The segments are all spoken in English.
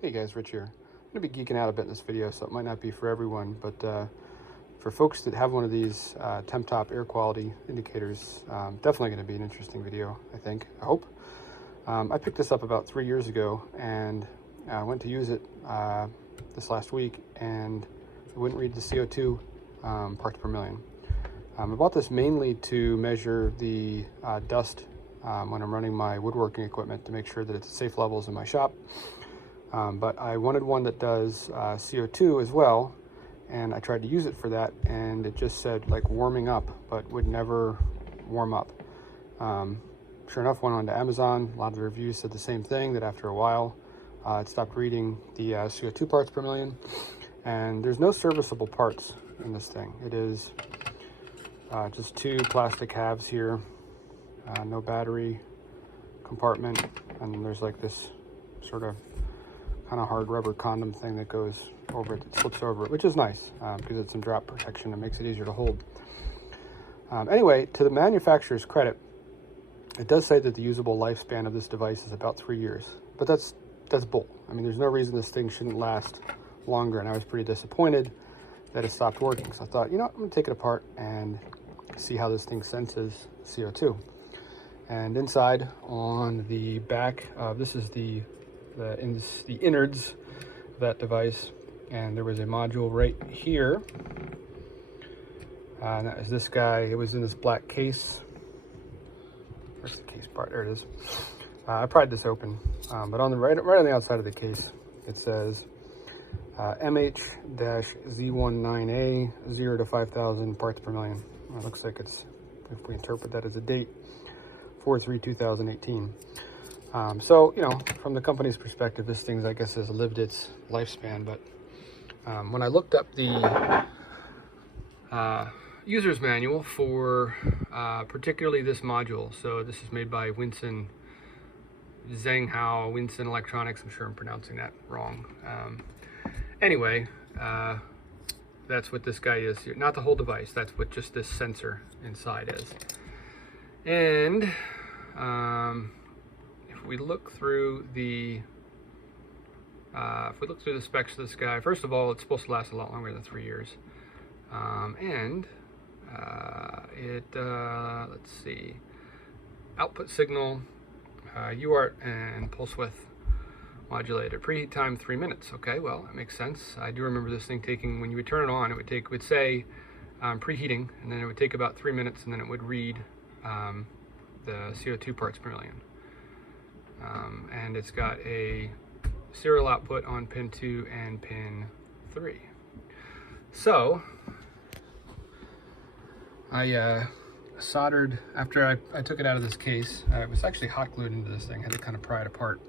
Hey guys, Rich here. I'm going to be geeking out a bit in this video, so it might not be for everyone, but for folks that have one of these Temtop air quality indicators, definitely going to be an interesting video, I hope. I picked this up about 3 years ago, and I went to use it this last week, and it wouldn't read the CO2 parts per million. I bought this mainly to measure the dust when I'm running my woodworking equipment to make sure that it's at safe levels in my shop. But I wanted one that does CO2 as well, and I tried to use it for that, and it just said like warming up, but would never warm up. Sure enough, went on to Amazon. A lot of the reviews said the same thing, that after a while it stopped reading the CO2 parts per million, and there's no serviceable parts in this thing. It is just two plastic halves here, no battery compartment, and there's like this sort of kind of hard rubber condom thing that goes over it, that slips over it, which is nice because it's some drop protection and makes it easier to hold. Anyway, to the manufacturer's credit, it does say that the usable lifespan of this device is about 3 years, but that's bull. I mean, there's no reason this thing shouldn't last longer, and I was pretty disappointed that it stopped working. So I thought, you know what, I'm gonna take it apart and see how this thing senses CO2. And inside on the back, this is the innards of that device, and there was a module right here, and that is this guy. It was in this black case. Where's the case part? There it is. I pried this open, but on the right on the outside of the case, it says MH-Z19A 0 to 5,000 parts per million. It looks like it's, if we interpret that as a date, 4/3/2018. So, you know, from the company's perspective, this thing, I guess, has lived its lifespan. But when I looked up the user's manual for particularly this module, so this is made by Winston Electronics. I'm sure I'm pronouncing that wrong. Anyway, that's what this guy is. Not the whole device. That's what just this sensor inside is. And if we look through the specs of this guy, first of all, it's supposed to last a lot longer than 3 years. Let's see, output signal, UART and pulse width modulated. Preheat time 3 minutes. Okay, well, that makes sense. I do remember this thing taking, when you would turn it on, it would say preheating, and then it would take about 3 minutes, and then it would read the CO2 parts per million. And it's got a serial output on pin 2 and pin 3. So I soldered, after I took it out of this case, it was actually hot glued into this thing. I had to kind of pry it apart.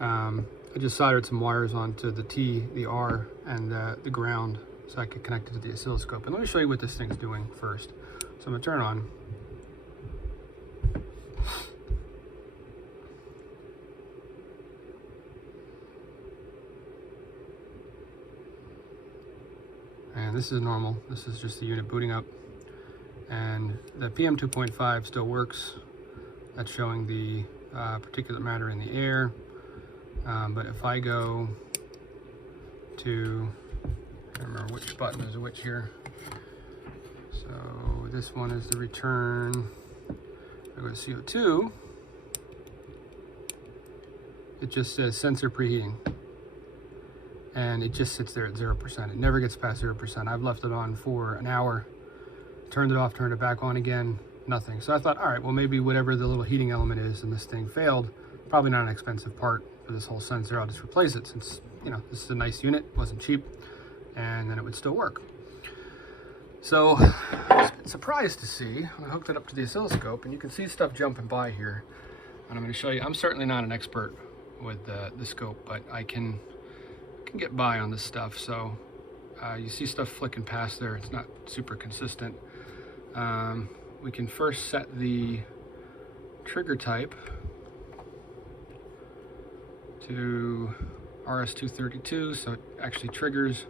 I just soldered some wires onto the T, the R, and the ground, so I could connect it to the oscilloscope. And let me show you what this thing's doing first. So I'm gonna turn on. And this is normal. This is just the unit booting up. And the PM 2.5 still works. That's showing the particulate matter in the air. But if I go to, I don't remember which button is which here. So this one is the return. I go to CO2. It just says sensor preheating. And it just sits there at 0%. It never gets past 0%. I've left it on for an hour, turned it off, turned it back on again, nothing. So I thought, all right, well, maybe whatever the little heating element is and this thing failed, probably not an expensive part for this whole sensor. I'll just replace it, since, you know, this is a nice unit, wasn't cheap, and then it would still work. So I was a bit surprised to see, I hooked it up to the oscilloscope, and you can see stuff jumping by here. And I'm going to show you, I'm certainly not an expert with the scope, but I can get by on this stuff. So you see stuff flicking past there. It's not super consistent. We can first set the trigger type to RS232, so it actually triggers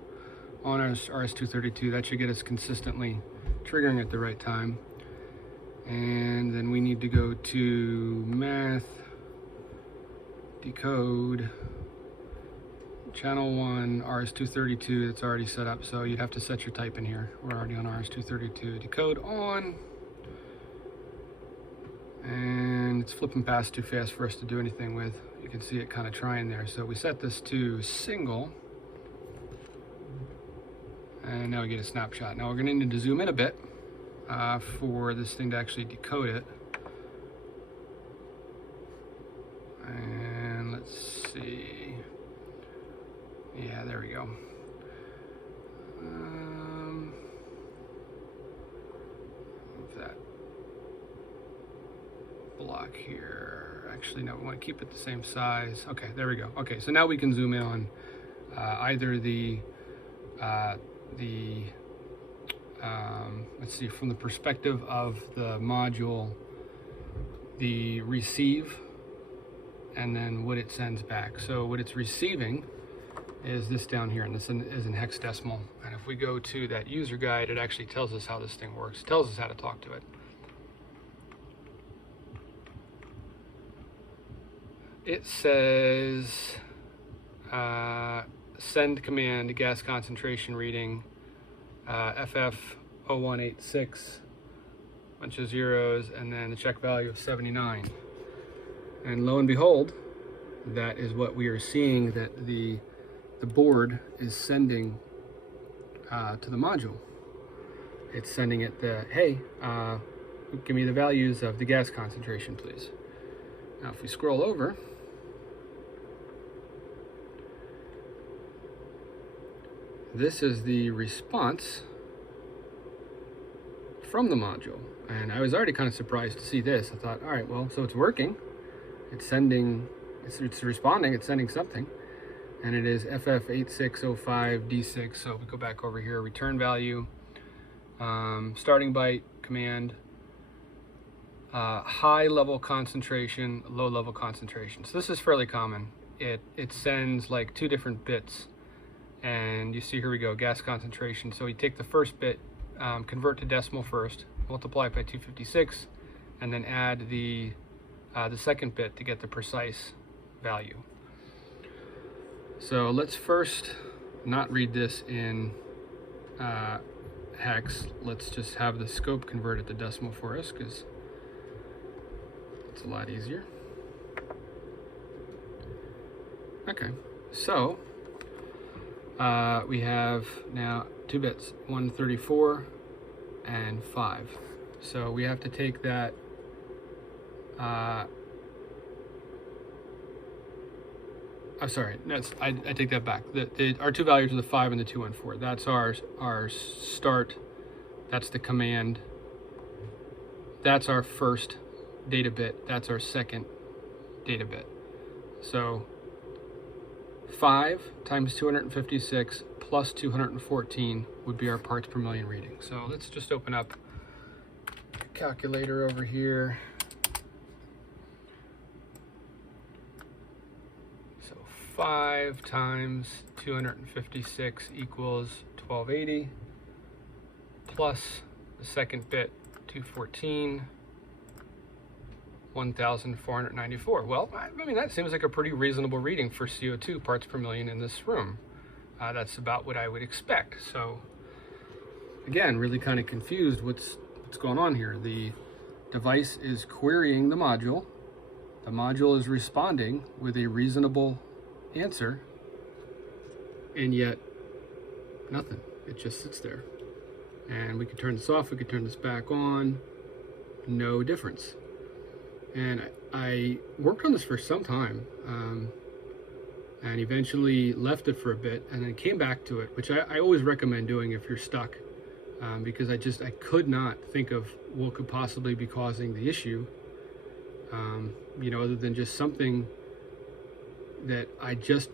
on RS232. That should get us consistently triggering at the right time. And then we need to go to math, decode, channel 1 RS232 that's already set up, so you'd have to set your type in here. We're already on RS232. Decode on. And it's flipping past too fast for us to do anything with. You can see it kind of trying there. So we set this to single. And now we get a snapshot. Now we're going to need to zoom in a bit for this thing to actually decode it. And let's see. Yeah, there we go. Move that block here. Actually, no, we want to keep it the same size. Okay, there we go. Okay, so now we can zoom in on either the let's see, from the perspective of the module, the receive, and then what it sends back. So what it's receiving is this down here, and this is in hexadecimal. And if we go to that user guide, it actually tells us how this thing works. It tells us how to talk to it. It says send command gas concentration reading FF0186, bunch of zeros, and then the check value of 79. And lo and behold, that is what we are seeing, that the board is sending to the module. It's sending it the, hey, give me the values of the gas concentration, please. Now if we scroll over, this is the response from the module. And I was already kind of surprised to see this. I thought, all right, well, so it's working. It's sending, it's responding, it's sending something. And it is FF8605D6. So we go back over here, return value, starting byte command, high level concentration, low level concentration. So this is fairly common. It sends like 2 different bits. And you see, here we go, gas concentration. So we take the first bit, convert to decimal first, multiply it by 256, and then add the second bit to get the precise value. So let's first not read this in hex. Let's just have the scope convert it to decimal for us, because it's a lot easier. Okay, so we have now 2 bits, 134 and 5. So we have to take that I'm sorry, I take that back. Our 2 values are the 5 and the 214. That's our start. That's the command. That's our first data bit. That's our second data bit. So 5 times 256 plus 214 would be our parts per million reading. So let's just open up a calculator over here. So 5 times 256 equals 1280 plus the second bit 214, 1,494. Well, I mean, that seems like a pretty reasonable reading for CO2 parts per million in this room. That's about what I would expect. So again, really kind of confused what's going on here. The device is querying the module. The module is responding with a reasonable answer, and yet nothing. It just sits there. And we could turn this off, we could turn this back on, no difference. And I worked on this for some time, and eventually left it for a bit, and then came back to it, which I always recommend doing if you're stuck, because I could not think of what could possibly be causing the issue, you know, other than just something that I just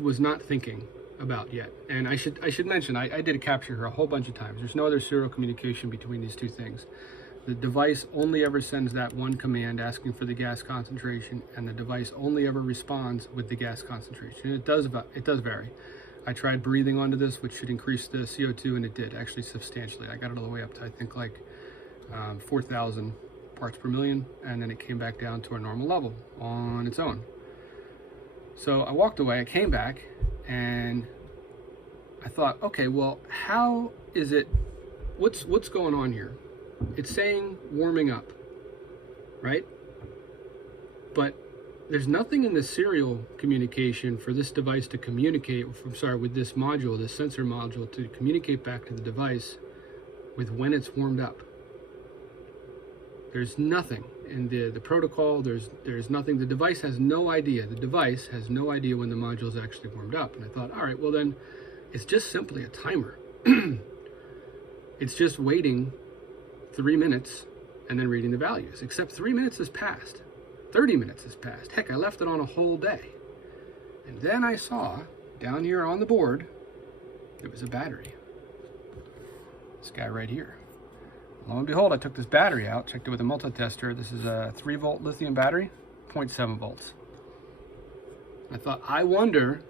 was not thinking about yet. And I should mention, I did a capture here a whole bunch of times. There's no other serial communication between these two things. The device only ever sends that one command asking for the gas concentration, and the device only ever responds with the gas concentration. And it does vary. I tried breathing onto this, which should increase the CO2, and it did, actually substantially. I got it all the way up to, I think, like 4,000 parts per million, and then it came back down to a normal level on its own. So I walked away, I came back, and I thought, okay, well, how is it, what's going on here? It's saying warming up, right? But there's nothing in the serial communication for this device to communicate, with this module, this sensor module, to communicate back to the device with when it's warmed up. There's nothing in the protocol. There's nothing. The device has no idea. The device has no idea when the module is actually warmed up. And I thought, all right, well then, it's just simply a timer. It's just waiting 3 minutes and then reading the values. Except 3 minutes has passed. 30 minutes has passed. Heck, I left it on a whole day. And then I saw down here on the board, it was a battery. This guy right here. Lo and behold, I took this battery out, checked it with a multi-tester. This is a 3-volt lithium battery, 0.7 volts. I thought, I wonder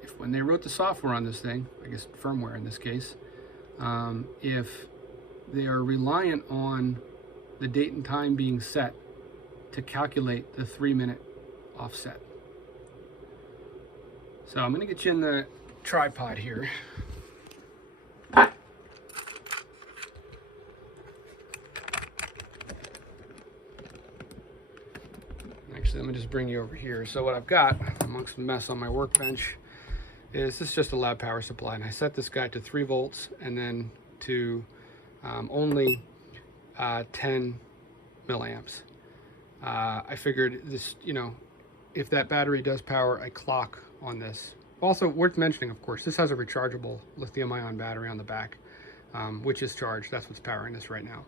if when they wrote the software on this thing, I guess firmware in this case, if they are reliant on the date and time being set to calculate the 3-minute offset. So I'm going to get you in the tripod here. Actually, let me just bring you over here. So what I've got amongst the mess on my workbench is this is just a lab power supply, and I set this guy to 3 volts and then to only 10 milliamps. I figured this, you know, if that battery does power a clock on this. Also worth mentioning, of course, this has a rechargeable lithium-ion battery on the back, which is charged. That's what's powering this right now.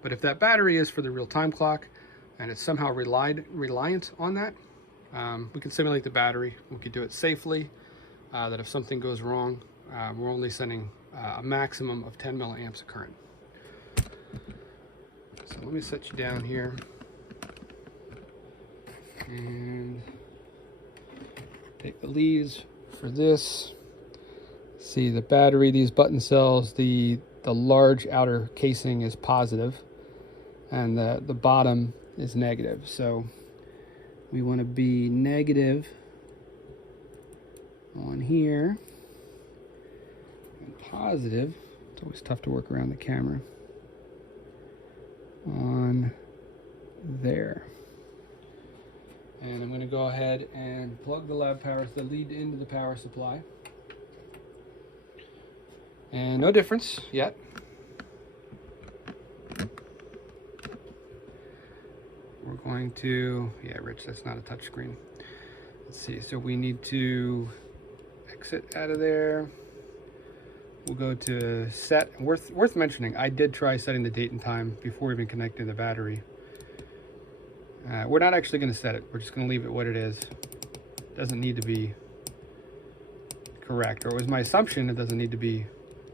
But if that battery is for the real-time clock and it's somehow reliant on that, we can simulate the battery. We could do it safely, that if something goes wrong, we're only sending a maximum of 10 milliamps of current. So let me set you down here. And take the leads for this. See the battery, these button cells, the large outer casing is positive and the bottom is negative. So we want to be negative on here and positive. It's always tough to work around the camera. On there. And I'm going to go ahead and plug the lab power, the lead into the power supply. And no difference yet. We're going to, yeah, Rich, that's not a touch screen. Let's see, so we need to exit out of there. We'll go to set. Worth mentioning, I did try setting the date and time before even connecting the battery. We're not actually going to set it. We're just going to leave it what it is. It doesn't need to be correct, or it was my assumption it doesn't need to be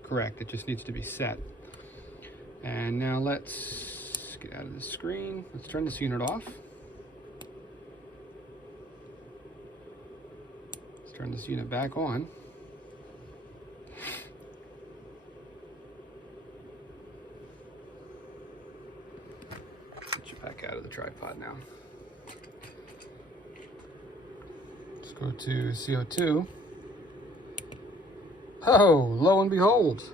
correct. It just needs to be set. And now let's get out of the screen. Let's turn this unit off. Let's turn this unit back on. Back out of the tripod now. Let's go to CO2. Oh, lo and behold.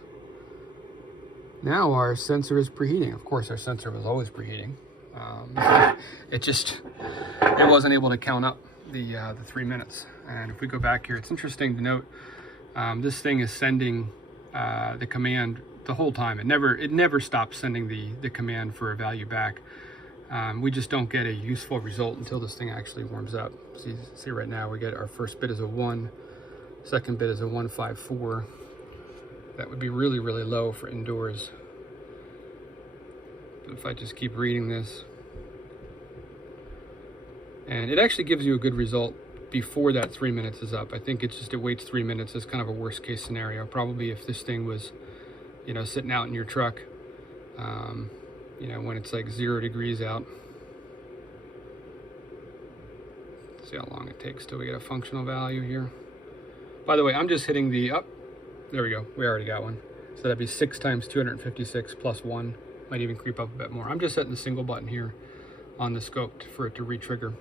Now our sensor is preheating. Of course, our sensor was always preheating. It wasn't able to count up the 3 minutes. And if we go back here, it's interesting to note this thing is sending the command the whole time. It never stops sending the command for a value back. We just don't get a useful result until this thing actually warms up. See right now we get our first bit is a 1, second bit is a 154. That would be really, really low for indoors. But if I just keep reading this, and it actually gives you a good result before that 3 minutes is up. I think it's just it waits 3 minutes as kind of a worst case scenario. Probably if this thing was, you know, sitting out in your truck, you know, when it's like 0 degrees out. See how long it takes till we get a functional value here. By the way, I'm just hitting the up. There we go. We already got one. So that'd be 6 times 256 plus 1. Might even creep up a bit more. I'm just setting the single button here on the scope for it to re-trigger.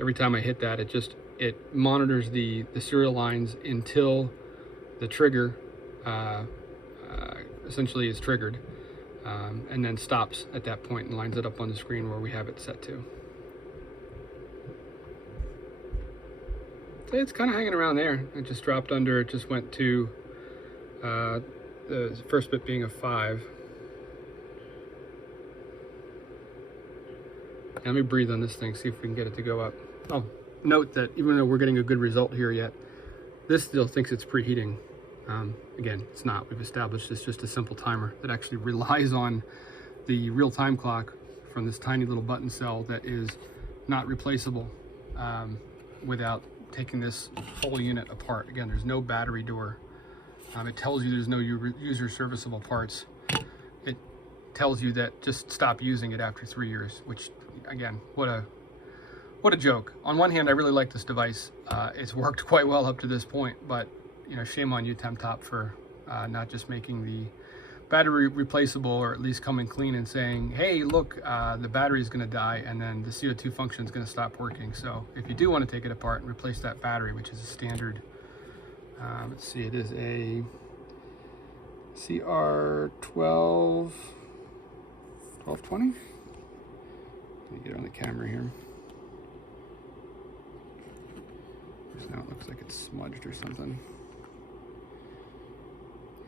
every time I hit that, it monitors the serial lines until the trigger essentially is triggered, and then stops at that point and lines it up on the screen where we have it set to. It's kind of hanging around there. It just dropped under. It just went to the first bit being a 5. Let me breathe on this thing, see if we can get it to go up. Oh, note that even though we're getting a good result here yet, this still thinks it's preheating. Again, it's not. We've established it's just a simple timer that actually relies on the real-time clock from this tiny little button cell that is not replaceable without taking this whole unit apart. Again, there's no battery door. It tells you there's no user serviceable parts. It tells you that just stop using it after 3 years, which, again, what a joke. On one hand, I really like this device. It's worked quite well up to this point, but you know, shame on you, Temtop, for not just making the battery replaceable, or at least coming clean and saying, hey, look, the battery is going to die and then the CO2 function is going to stop working. So if you do want to take it apart and replace that battery, which is a standard, let's see, it is a CR12 1220. Let me get it on the camera here. Just now it looks like it's smudged or something.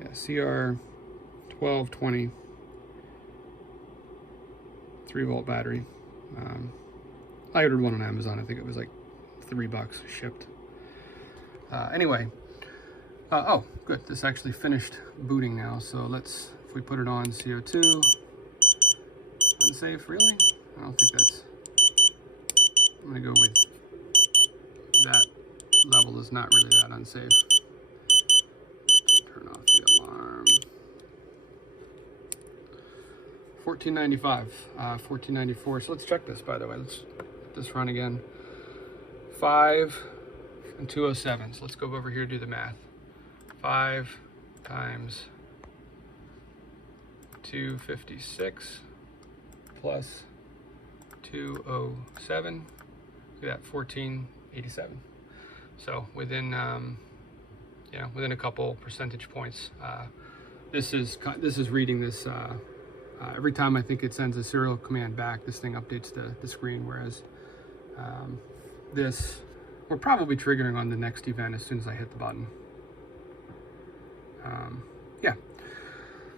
Yeah, CR1220 3-volt battery. I ordered one on Amazon. I think it was like $3 shipped. Anyway, oh, good. This actually finished booting now. So let's, if we put it on CO2, unsafe, really? I don't think that's, I'm gonna go with that level is not really that unsafe. Let's turn off the alarm. 1495, 1494. So let's check this, by the way. Let's let this run again. 5 and 207. So let's go over here and do the math. 5 times 256 plus 207. Look at that, 1487. So within, you know, within a couple percentage points. This is reading this. Every time I think it sends a serial command back, this thing updates the screen, whereas this, we're probably triggering on the next event as soon as I hit the button. Yeah.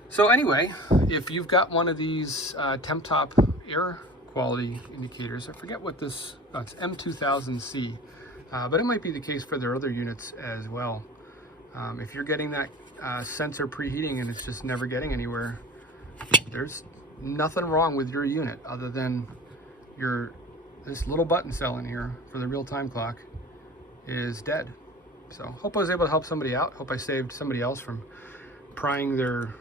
So anyway, if you've got one of these Temtop air quality indicators, I forget what this, it's M2000C, but it might be the case for their other units as well. If you're getting that sensor preheating and it's just never getting anywhere, there's nothing wrong with your unit other than this little button cell in here for the real-time clock is dead. So hope I was able to help somebody out. Hope I saved somebody else from prying their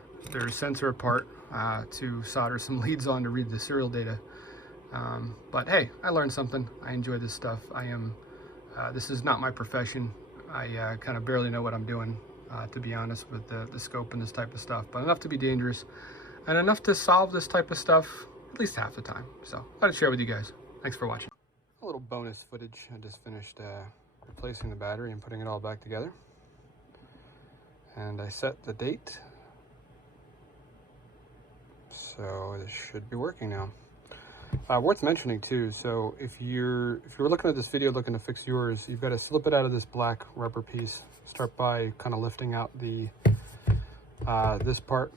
sensor apart to solder some leads on to read the serial data. But hey, I learned something. I enjoy this stuff. This is not my profession. I kind of barely know what I'm doing, to be honest, with the scope and this type of stuff, but enough to be dangerous and enough to solve this type of stuff at least half the time. So I thought I'd share with you guys. Thanks for watching. A little bonus footage. I just finished replacing the battery and putting it all back together. And I set the date. So this should be working now. Worth mentioning too, so if you were looking at this video looking to fix yours, you've got to slip it out of this black rubber piece. Start by kind of lifting out the this part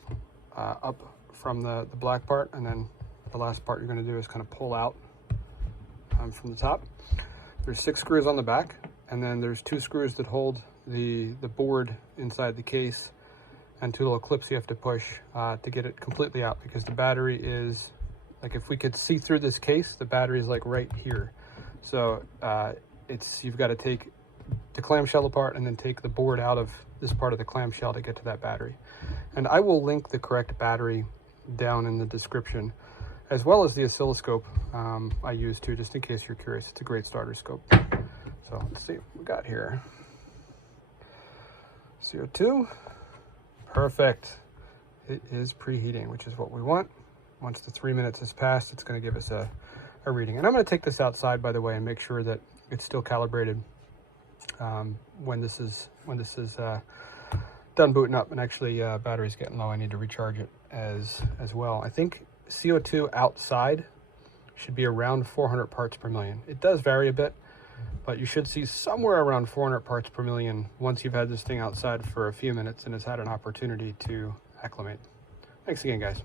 up from the black part, and then the last part you're going to do is kind of pull out from the top. There's 6 screws on the back, and then there's 2 screws that hold the board inside the case, and 2 little clips you have to push to get it completely out, because the battery is, like, if we could see through this case, the battery is like right here. So you've got to take the clamshell apart and then take the board out of this part of the clamshell to get to that battery. And I will link the correct battery down in the description, as well as the oscilloscope I use too, just in case you're curious. It's a great starter scope. So let's see what we got here. CO2, perfect. It is preheating, which is what we want. Once the 3 minutes has passed, it's going to give us a reading. And I'm going to take this outside, by the way, and make sure that it's still calibrated when this is done booting up. And actually battery's getting low. I need to recharge it as well. I think CO2 outside should be around 400 parts per million. It does vary a bit, but you should see somewhere around 400 parts per million once you've had this thing outside for a few minutes and has had an opportunity to acclimate. Thanks again, guys.